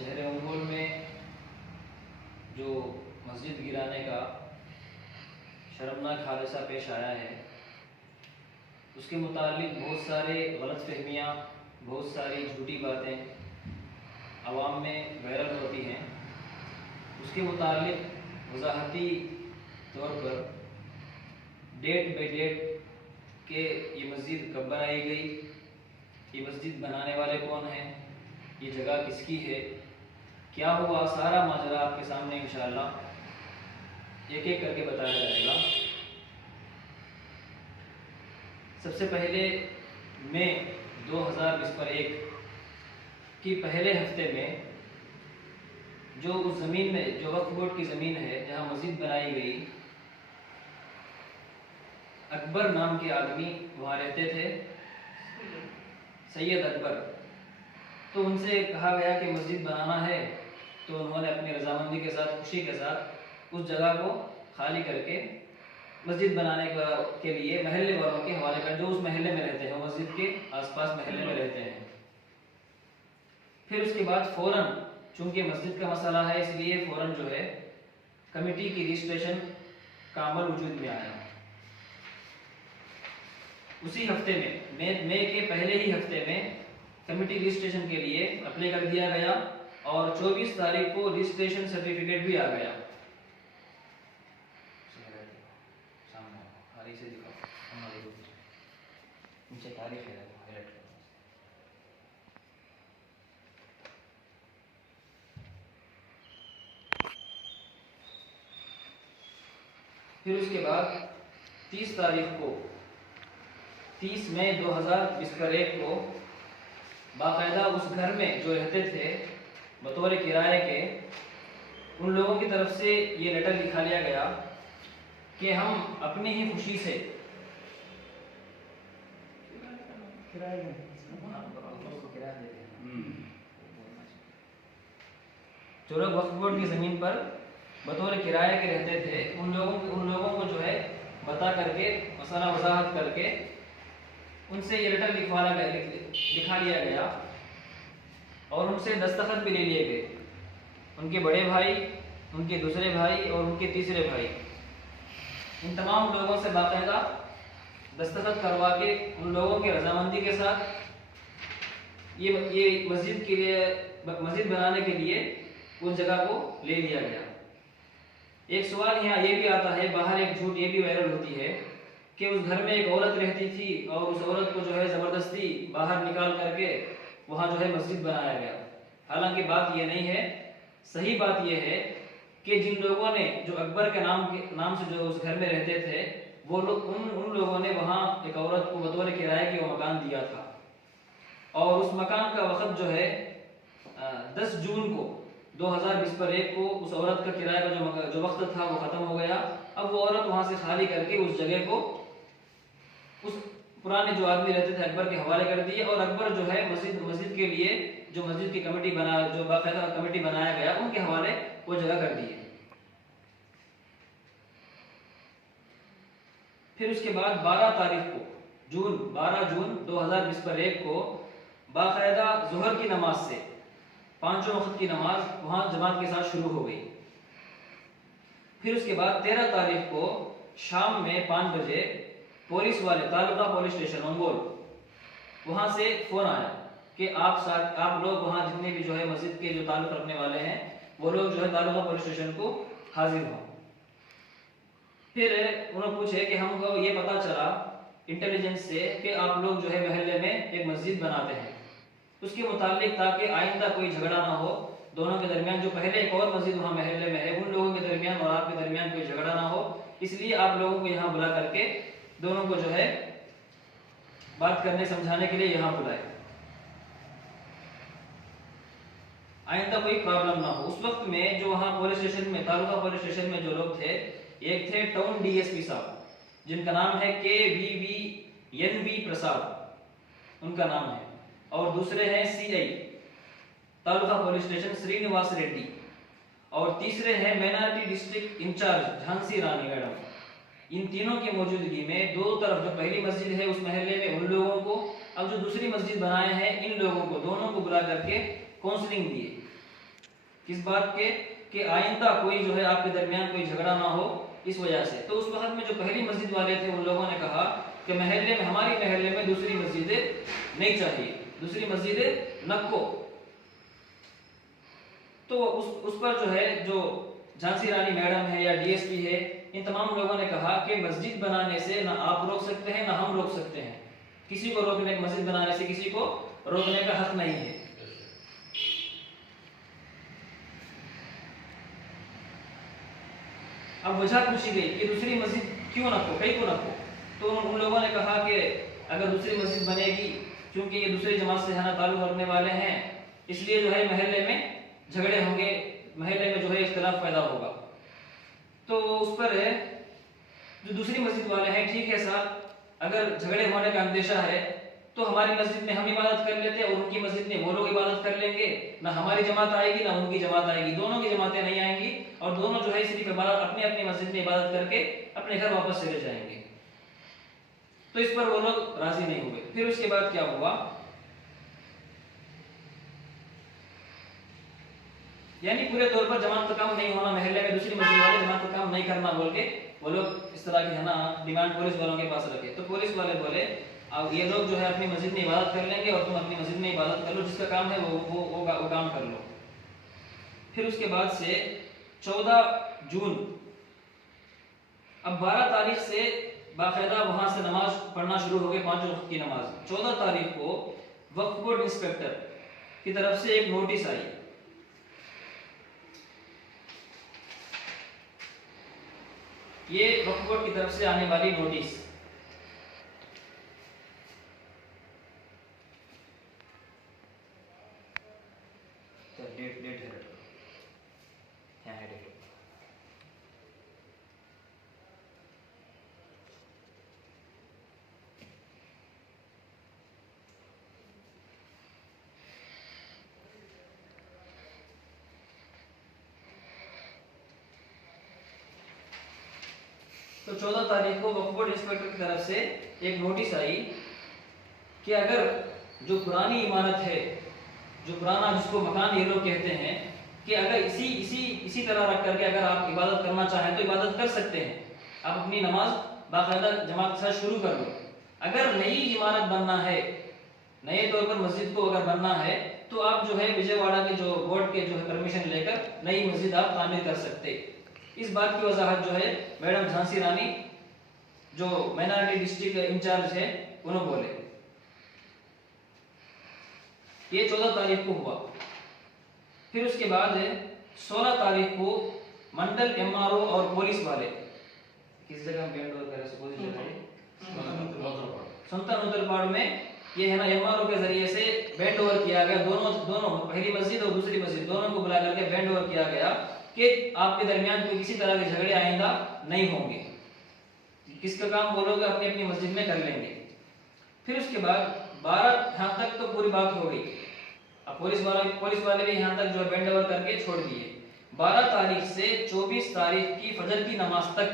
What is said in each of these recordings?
शहर अंगोल में जो मस्जिद गिराने का शर्मनाक हादसा पेश आया है, उसके मुतालिक बहुत सारे गलतफहमियाँ, बहुत सारी झूठी बातें आवाम में वायरल होती हैं। उसके मुतालिक वजाहती तौर पर डेट बाई डेट के ये मस्जिद कब बनाई गई, ये मस्जिद बनाने वाले कौन हैं, ये जगह किसकी है, क्या हुआ, सारा माजरा आपके सामने इंशाअल्लाह एक एक करके बताया जाएगा। सबसे पहले मई 2021 की पहले हफ्ते में जो उस ज़मीन में, जो वक्फ बोर्ड की ज़मीन है जहाँ मस्जिद बनाई गई, अकबर नाम के आदमी वहाँ रहते थे, सैयद अकबर। तो उनसे कहा गया कि मस्जिद बनाना है, तो उन्होंने अपनी रजामंदी के साथ, खुशी के साथ उस जगह को खाली करके मस्जिद बनाने के लिए महल्ले वालों के हवाले कर, जो उस महल्ले में रहते हैं, मस्जिद के आसपास महल्ले में रहते हैं। फिर उसके बाद फ़ौरन, चूंकि मस्जिद का मसला है इसलिए फ़ौरन जो है कमेटी की रजिस्ट्रेशन का अमल वजूद में आया। उसी हफ्ते में, मई के पहले ही हफ्ते में कमेटी रजिस्ट्रेशन के लिए अप्लाई कर दिया गया और 24 तारीख को रजिस्ट्रेशन सर्टिफिकेट भी आ गया। फिर उसके बाद 30 मई 2021 को बाकायदा उस घर में जो रहते थे बतौर किराए के, उन लोगों की तरफ से ये लेटर लिखा लिया गया कि हम अपनी ही खुशी से जो लोग वक्फ बोर्ड की ज़मीन पर बतौर किराए के रहते थे, उन लोगों को जो है बता करके, मसला वजाहत करके उनसे ये लेटर लिखा लिया गया और उनसे दस्तखत भी ले लिए गए। उनके बड़े भाई, उनके दूसरे भाई और उनके तीसरे भाई, इन तमाम लोगों से बाकायदा दस्तखत करवा के उन लोगों की रजामंदी के साथ ये मस्जिद बनाने के लिए उस जगह को ले लिया गया। एक सवाल यहाँ ये भी आता है, बाहर एक झूठ ये भी वायरल होती है कि उस घर में एक औरत रहती थी और उस औरत को जो है ज़बरदस्ती बाहर निकाल करके वहाँ जो है मस्जिद बनाया गया। हालांकि बात ये नहीं है। सही बात यह है कि जिन लोगों ने, जो अकबर के नाम से जो उस घर में रहते थे, वो लोग, उन लोगों ने वहाँ एक औरत को बतौर किराए के वो मकान दिया था और उस मकान का वक्त जो है 10 जून को 2021 को उस औरत का किराए का जो वक्त था वो ख़त्म हो गया। अब वो औरत वहाँ से खाली करके उस जगह को उस पुराने जो आदमी रहते थे अकबर के हवाले कर दिए और अकबर जो है मस्जिद के लिए जो मस्जिद की कमेटी जो बाकायदा कमेटी बनाया गया, उनके हवाले वो जगह कर दिए। फिर उसके बाद 12 जून 2021 को बाकायदा ज़ोहर की नमाज से, 5 वक्त की नमाज वहाँ जमात के साथ शुरू हो गई। फिर उसके बाद 13 तारीख को शाम में 5 बजे पुलिस वाले, तालुका पुलिस स्टेशन अंगोल, वहाँ से फ़ोन आया कि आप लोग वहाँ जितने भी जो है मस्जिद के जो ताल्लुक रखने वाले हैं, वो लोग जो है तालुका पुलिस स्टेशन को हाजिर हों। फिर उन्होंने पूछे कि हमको ये पता चला इंटेलिजेंस से कि आप लोग जो है महल्ले में एक मस्जिद बनाते हैं, उसके मुतालिक ताकि आइंदा कोई झगड़ा ना हो दोनों के दरमियान, जो पहले एक और मस्जिद वहाँ महल्ले में है, उन लोगों के दरमियान और आपके दरमियान कोई झगड़ा ना हो, इसलिए आप लोगों को यहाँ बुला करके दोनों को जो है बात करने, समझाने के लिए यहाँ बुलाए, आइंदा कोई प्रॉब्लम ना हो। उस वक्त में जो वहाँ पुलिस स्टेशन में, तालुका पुलिस स्टेशन में जो लोग थे, एक थे टाउन डीएसपी साहब जिनका नाम है KVVNV प्रसाद, उनका नाम है, और दूसरे हैं CI taluka police station Srinivas Reddy, और तीसरे हैं minority district incharge Jhansi Rani madam. इन तीनों की मौजूदगी में दो तरफ, जो पहली मस्जिद है उस महल्ले में उन लोगों को, अब जो दूसरी मस्जिद बनाए हैं इन लोगों को, दोनों को बुला करके काउंसलिंग दिए किस बात के कि आइंदा कोई जो है आपके दरमियान कोई झगड़ा ना हो इस वजह से। तो उस वक्त में जो पहली मस्जिद वाले थे उन लोगों ने कहा कि महल्ले में, हमारी महल्ले में दूसरी मस्जिदें नहीं चाहिए, दूसरी मस्जिदें नको। तो उस पर जो है, जो झांसी रानी मैडम है या डीएसपी है, इन तमाम लोगों ने कहा कि मस्जिद बनाने से ना आप रोक सकते हैं ना हम रोक सकते हैं, किसी को रोकने, मस्जिद बनाने से किसी को रोकने का हक नहीं है। अब वजह पूछी गई कि दूसरी मस्जिद क्यों नको, कई को नको। तो उन लोगों ने कहा कि अगर दूसरी मस्जिद बनेगी, क्योंकि ये दूसरी जमात से है ना ताल्लुक रखने वाले हैं, इसलिए जो है महल्ले में झगड़े होंगे, महल्ले में जो है इख्तिलाफ पैदा होगा। तो उस पर जो दूसरी मस्जिद वाले हैं, ठीक है साहब, अगर झगड़े होने का अंदेशा है तो हमारी मस्जिद में हम इबादत कर लेते हैं और उनकी मस्जिद में वो लोग इबादत कर लेंगे, ना हमारी जमात आएगी ना उनकी जमात आएगी, दोनों की जमातें नहीं आएंगी और दोनों जो है सिर्फ इबादत अपनी अपनी मस्जिद में इबादत करके अपने घर वापस चले जाएंगे। तो इस पर वो लोग राजी नहीं हुए। फिर उसके बाद क्या हुआ, यानी पूरे तौर पर जमात का काम नहीं होना, महल्ले में दूसरी मस्जिद वाले जमात का काम नहीं करना बोल के वो लोग इस तरह की है ना डिमांड पुलिस वालों के पास रखे। तो पुलिस वाले बोले अब ये लोग जो है अपनी मस्जिद में इबादत कर लेंगे और तुम अपनी मस्जिद में इबादत कर लो, जिसका काम है वो काम कर लो। फिर उसके बाद से 14 जून, अब 12 तारीख से बाकायदा वहां से नमाज पढ़ना शुरू हो गई, 5 वक्त की नमाज। 14 तारीख को वक्फ बोर्ड इंस्पेक्टर की तरफ से एक नोटिस आई, ये वक्फ बोर्ड की तरफ से आने वाली नोटिस, डेट है, यहाँ है डेट। तो 14 तारीख को वक्फ बोर्ड इंस्पेक्टर की तरफ से एक नोटिस आई कि अगर जो पुरानी इमारत है, जो पुराना जिसको मकान ये लोग कहते हैं, कि अगर इसी तरह रख करके अगर आप इबादत करना चाहें तो इबादत कर सकते हैं, आप अपनी नमाज बाकायदा जमात के साथ शुरू कर लो। अगर नई इमारत बनना है, नए तौर पर मस्जिद को अगर बनना है, तो आप जो है विजयवाड़ा के जो बोर्ड के जो है परमिशन लेकर नई मस्जिद आप तामीर कर सकते। इस बात की वजाहत जो है मैडम झांसी रानी, जो माइनॉरिटी डिस्ट्रिक्ट इंचार्ज है, उन्होंने बोले। ये 14 तारीख को हुआ। फिर उसके बाद 16 तारीख को मंडल एमआरओ और पुलिस वाले किस जगह बैंड ओवर करे, सुल्तान उतरपाड़ में ये है ना एमआरओ के जरिए से बैंड ओवर किया गया। दोनों पहली मस्जिद और दूसरी मस्जिद दोनों को बुला करके बैंड ओवर किया गया कि आपके दरमियान कोई किसी तरह के झगड़े आइंदा नहीं होंगे, किसका काम बोलोगे अपनी अपनी मस्जिद में कर लेंगे। फिर उसके बाद 12 यहाँ तक तो पूरी बात हो गई। अब पुलिस वाले भी यहाँ तक जो है बैंड ओवर करके छोड़ दिए। 12 तारीख से 24 तारीख की फजर की नमाज तक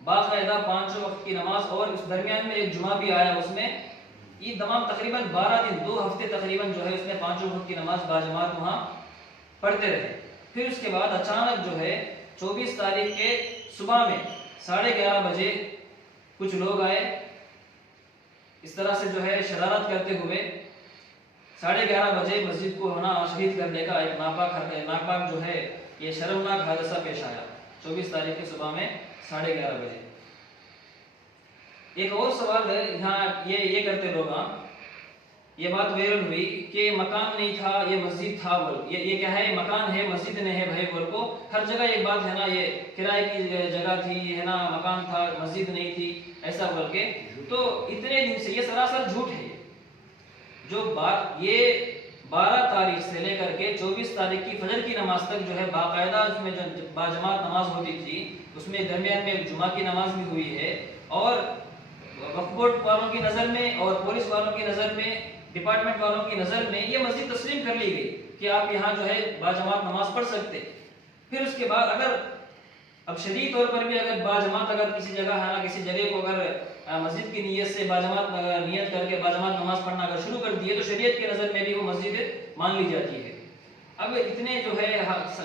बाकायदा 5 वक्त की नमाज, और उस दरमियान में एक जुमा भी आया, उसमें ये तमाम तकरीबन 12 दिन 2 हफ्ते तकरीबन जो है उसमें 5 वक्त की नमाज बाजमात वहाँ पढ़ते रहे। फिर उसके बाद अचानक जो है 24 तारीख के सुबह में 11:30 बजे कुछ लोग आए, इस तरह से जो है शरारत करते हुए 11:30 बजे मस्जिद को होना शहीद करने का एक नापाक जो है ये शर्मनाक हादसा पेश आया 24 तारीख की सुबह में 11:30 बजे। एक और सवाल है यहाँ ये करते लोग, ये बात वायरल हुई कि मकान नहीं था ये मस्जिद था बोल। ये क्या है, मकान है मस्जिद नहीं है भाई बोल को हर जगह एक बात है ना, ये किराए की जगह थी है ना, मकान था मस्जिद नहीं थी ऐसा बोल के। तो इतने दिन से ये सरासर झूठ है। जो बात ये 12 तारीख से लेकर के 24 तारीख की फजर की नमाज तक जो है बाकायदा उसमें जो बाजमात नमाज होती थी, उसमें दरमियान में जुमा की नमाज भी हुई है, और वक्फ बोर्ड वालों की नजर में और पुलिस वालों की नजर में, डिपार्टमेंट वालों की नजर में ये मस्जिद तस्लीम कर ली गई कि आप यहाँ जो है बाजमात नमाज पढ़ सकते। फिर उसके बाद अगर अब शरई तौर पर भी अगर बाजमात अगर किसी जगह है ना, किसी जगह को अगर मस्जिद की नीयत से बाजमात नियत करके बाजमात नमाज पढ़ना अगर शुरू कर दिए तो शरीयत की नजर में भी वो मस्जिद मान ली जाती है। अब इतने जो है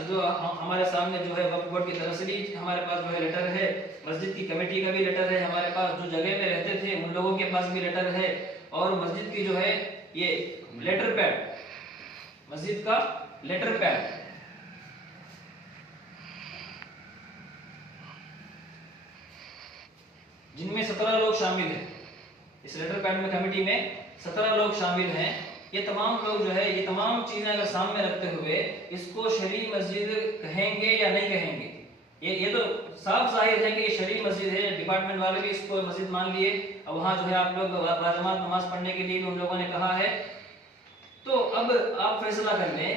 जो हमारे सामने जो है वक्फ बोर्ड की तरफ से भी हमारे पास जो है लेटर है, मस्जिद की कमेटी का भी लेटर है हमारे पास, जो जगह में रहते थे उन लोगों के पास भी लेटर है, और मस्जिद की जो है ये लेटर पैड, मस्जिद का लेटर पैड, जिनमें 17 लोग शामिल हैं। इस लेटर पैड में कमेटी में 17 लोग शामिल हैं। ये तमाम लोग जो है ये तमाम चीजें अगर सामने रखते हुए इसको शरई मस्जिद कहेंगे या नहीं कहेंगे, ये तो साफ जाहिर है कि ये शरई मस्जिद है। डिपार्टमेंट वाले भी इसको मस्जिद मान लिए, और वहाँ जो है आप लोग बाजमात नमाज पढ़ने के लिए भी उन लोगों ने कहा है। तो अब आप फैसला कर लें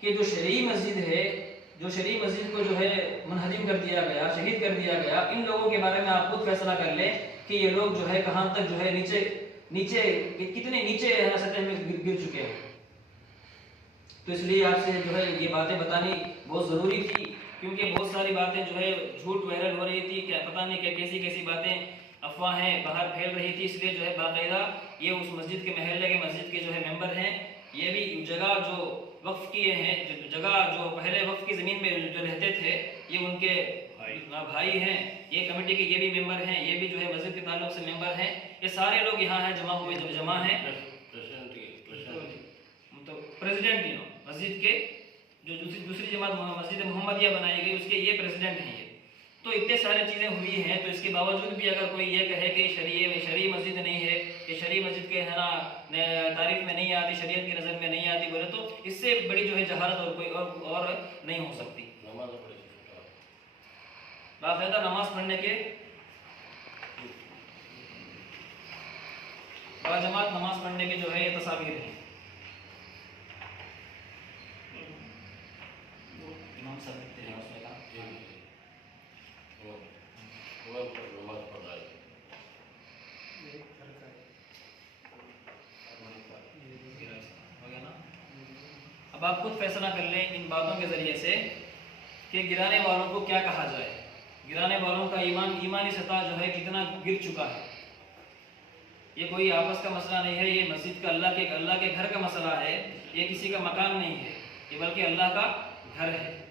कि जो शरई मस्जिद है, जो शरई मस्जिद को जो है मुनहदिम कर दिया गया, शहीद कर दिया गया, इन लोगों के बारे में आप खुद फैसला कर लें कि ये लोग जो है कहां तक जो है नीचे कितने नीचे सतह में गिर चुके हैं। तो इसलिए आपसे जो है ये बातें बतानी बहुत जरूरी थी, क्योंकि बहुत सारी बातें जो है झूठ वायरल हो रही थी, क्या पता नहीं क्या कैसी कैसी बातें अफवाहें बाहर फैल रही थी। इसलिए जो है बाकायदा ये उस मस्जिद के महल्ले के मस्जिद के जो है मेंबर हैं, ये भी जगह जो वक्फ किए हैं, जगह जो पहले वक्फ की जमीन में जो रहते थे, ये उनके भाई हैं, ये कमेटी के ये भी मेंबर हैं, ये भी जो है मस्जिद के ताल्लुक से मेंबर हैं। ये सारे लोग यहाँ हैं, जमा हुए, जब जमा हैं तो प्रेसिडेंट मस्जिद के जो दूसरी जमात मस्जिद मोहम्मदिया बनाई गई उसके ये प्रेसिडेंट हैं ये। तो इतने सारी चीज़ें हुई हैं, तो इसके बावजूद भी अगर कोई ये कहे कि शरई मस्जिद नहीं है, कि शरई मस्जिद के है ना तारीफ में नहीं आती, शरीयत की नज़र में नहीं आती बोले, तो इससे बड़ी जो है जहालत और कोई और नहीं हो सकती। बाकायदा नमाज पढ़ने के बाजमात नमाज पढ़ने के जो है ये तस्वीर हैं। इमाम साहब लिखते हैं उसमें कहा अब आप खुद फैसला कर लें इन बातों के जरिए से कि गिराने वालों को क्या कहा जाए, गिराने वालों का ईमानी सतह जो है कितना गिर चुका है। ये कोई आपस का मसला नहीं है, ये मस्जिद का अल्लाह के घर का मसला है, ये किसी का मकान नहीं है, ये बल्कि अल्लाह का घर है।